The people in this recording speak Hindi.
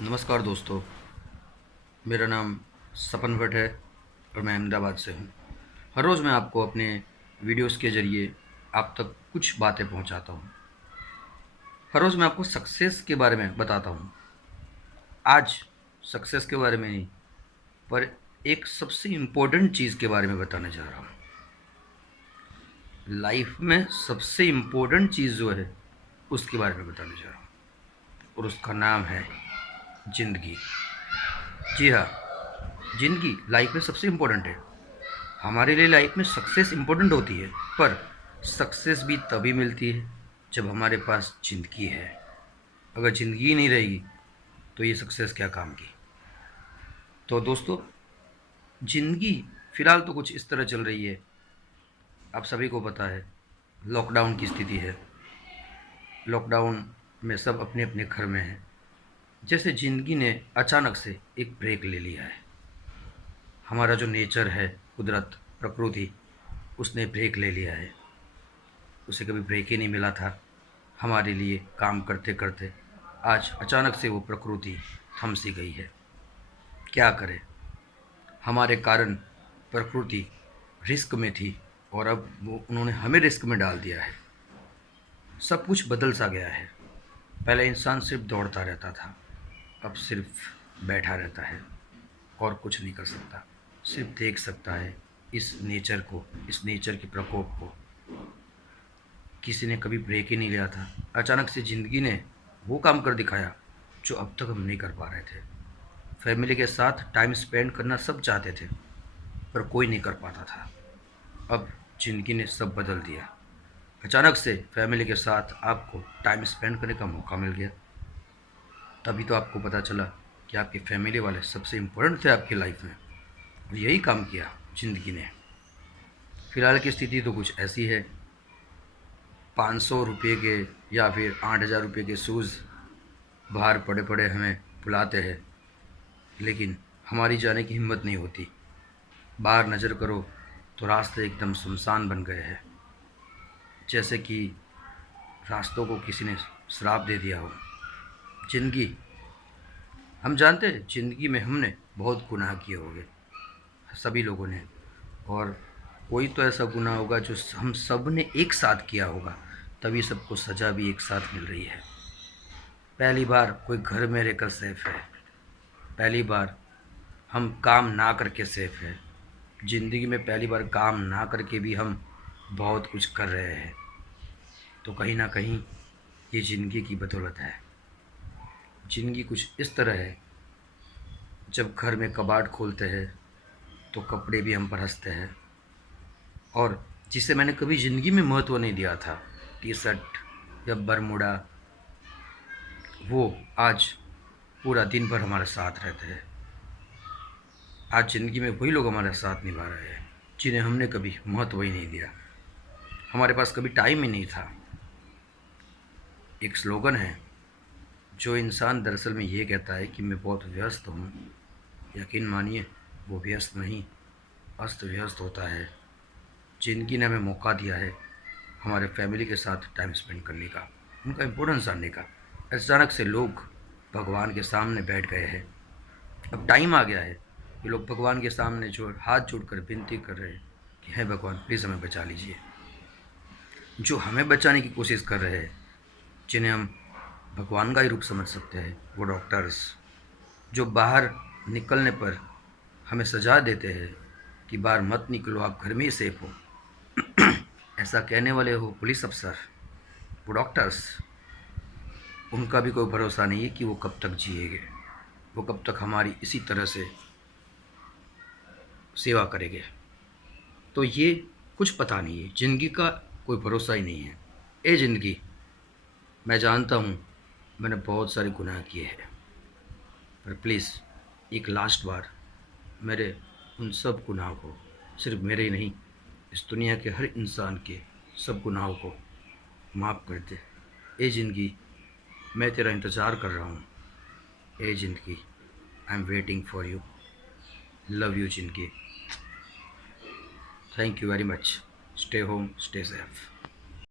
नमस्कार दोस्तों, मेरा नाम सपन भट्ट है और मैं अहमदाबाद से हूँ। हर रोज़ मैं आपको अपने वीडियोस के ज़रिए आप तक कुछ बातें पहुँचाता हूँ। हर रोज़ मैं आपको सक्सेस के बारे में बताता हूँ। आज सक्सेस के बारे में नहीं, पर एक सबसे इम्पोर्टेंट चीज़ के बारे में बताने जा रहा हूँ। लाइफ में सबसे इम्पोर्टेंट चीज़ जो है, उसके बारे में बताने जा रहा हूँ और उसका नाम है ज़िंदगी। जी हाँ, ज़िंदगी लाइफ में सबसे इम्पोर्टेंट है। हमारे लिए लाइफ में सक्सेस इम्पोर्टेंट होती है, पर सक्सेस भी तभी मिलती है जब हमारे पास ज़िंदगी है। अगर ज़िंदगी ही नहीं रहेगी तो ये सक्सेस क्या काम की। तो दोस्तों, ज़िंदगी फ़िलहाल तो कुछ इस तरह चल रही है, आप सभी को पता है, लॉकडाउन की स्थिति है। लॉकडाउन में सब अपने अपने घर में हैं। जैसे ज़िंदगी ने अचानक से एक ब्रेक ले लिया है। हमारा जो नेचर है, कुदरत, प्रकृति, उसने ब्रेक ले लिया है। उसे कभी ब्रेक ही नहीं मिला था। हमारे लिए काम करते करते आज अचानक से वो प्रकृति थम सी गई है। क्या करें, हमारे कारण प्रकृति रिस्क में थी और अब वो उन्होंने हमें रिस्क में डाल दिया है। सब कुछ बदल सा गया है। पहले इंसान सिर्फ दौड़ता रहता था, अब सिर्फ बैठा रहता है और कुछ नहीं कर सकता। सिर्फ देख सकता है इस नेचर को, इस नेचर के प्रकोप को। किसी ने कभी ब्रेक ही नहीं लिया था। अचानक से ज़िंदगी ने वो काम कर दिखाया जो अब तक हम नहीं कर पा रहे थे। फैमिली के साथ टाइम स्पेंड करना सब चाहते थे, पर कोई नहीं कर पाता था। अब ज़िंदगी ने सब बदल दिया। अचानक से फैमिली के साथ आपको टाइम स्पेंड करने का मौका मिल गया। तभी तो आपको पता चला कि आपके फैमिली वाले सबसे इम्पोर्टेंट थे आपकी लाइफ में, और यही काम किया ज़िंदगी ने। फ़िलहाल की स्थिति तो कुछ ऐसी है, 500 रुपये के या फिर 8,000 रुपये के शूज़ बाहर पड़े पड़े हमें बुलाते हैं, लेकिन हमारी जाने की हिम्मत नहीं होती। बाहर नज़र करो तो रास्ते एकदम सुनसान बन गए हैं, जैसे कि रास्तों को किसी ने श्राप दे दिया हो। ज़िंदगी, हम जानते हैं ज़िंदगी में हमने बहुत गुनाह किए होंगे, सभी लोगों ने, और कोई तो ऐसा गुनाह होगा जो हम सब ने एक साथ किया होगा, तभी सबको सज़ा भी एक साथ मिल रही है। पहली बार कोई घर में रहकर सेफ है, पहली बार हम काम ना करके सेफ है। ज़िंदगी में पहली बार काम ना करके भी हम बहुत कुछ कर रहे हैं। तो कहीं ना कहीं ये ज़िंदगी की बदौलत है। ज़िंदगी कुछ इस तरह है, जब घर में कबाड़ खोलते हैं तो कपड़े भी हम पर हंसते हैं। और जिसे मैंने कभी ज़िंदगी में महत्व नहीं दिया था, टी शर्ट या बरमूडा, वो आज पूरा दिन भर हमारे साथ रहते हैं। आज ज़िंदगी में वही लोग हमारे साथ निभा रहे हैं जिन्हें हमने कभी महत्व ही नहीं दिया। हमारे पास कभी टाइम ही नहीं था। एक स्लोगन है, जो इंसान दरअसल में ये कहता है कि मैं बहुत व्यस्त हूँ, यकीन मानिए वो व्यस्त नहीं, अस्त व्यस्त होता है। ज़िंदगी ने हमें मौका दिया है हमारे फैमिली के साथ टाइम स्पेंड करने का, उनका इम्पोर्टेंस जानने का। अचानक से लोग भगवान के सामने बैठ गए हैं। अब टाइम आ गया है कि लोग भगवान के सामने जो हाथ जोड़कर विनती कर रहे हैं कि हे भगवान, प्लीज़ हमें बचा लीजिए। जो हमें बचाने की कोशिश कर रहे हैं, जिन्हें हम भगवान का ही रूप समझ सकते हैं, वो डॉक्टर्स, जो बाहर निकलने पर हमें सजा देते हैं कि बाहर मत निकलो, आप घर में ही सेफ हो, ऐसा कहने वाले हो पुलिस अफसर, वो डॉक्टर्स, उनका भी कोई भरोसा नहीं है कि वो कब तक जिएंगे, वो कब तक हमारी इसी तरह से सेवा करेंगे। तो ये कुछ पता नहीं है, ज़िंदगी का कोई भरोसा ही नहीं है। ए ज़िंदगी, मैं जानता हूँ मैंने बहुत सारे गुनाह किए हैं, पर प्लीज़ एक लास्ट बार मेरे उन सब गुनाहों को, सिर्फ मेरे ही नहीं, इस दुनिया के हर इंसान के सब गुनाहों को माफ़ कर दे। ए ज़िंदगी, मैं तेरा इंतज़ार कर रहा हूँ। ए ज़िंदगी, I am waiting for you. Love you ज़िंदगी। Thank you very much. Stay home, stay safe.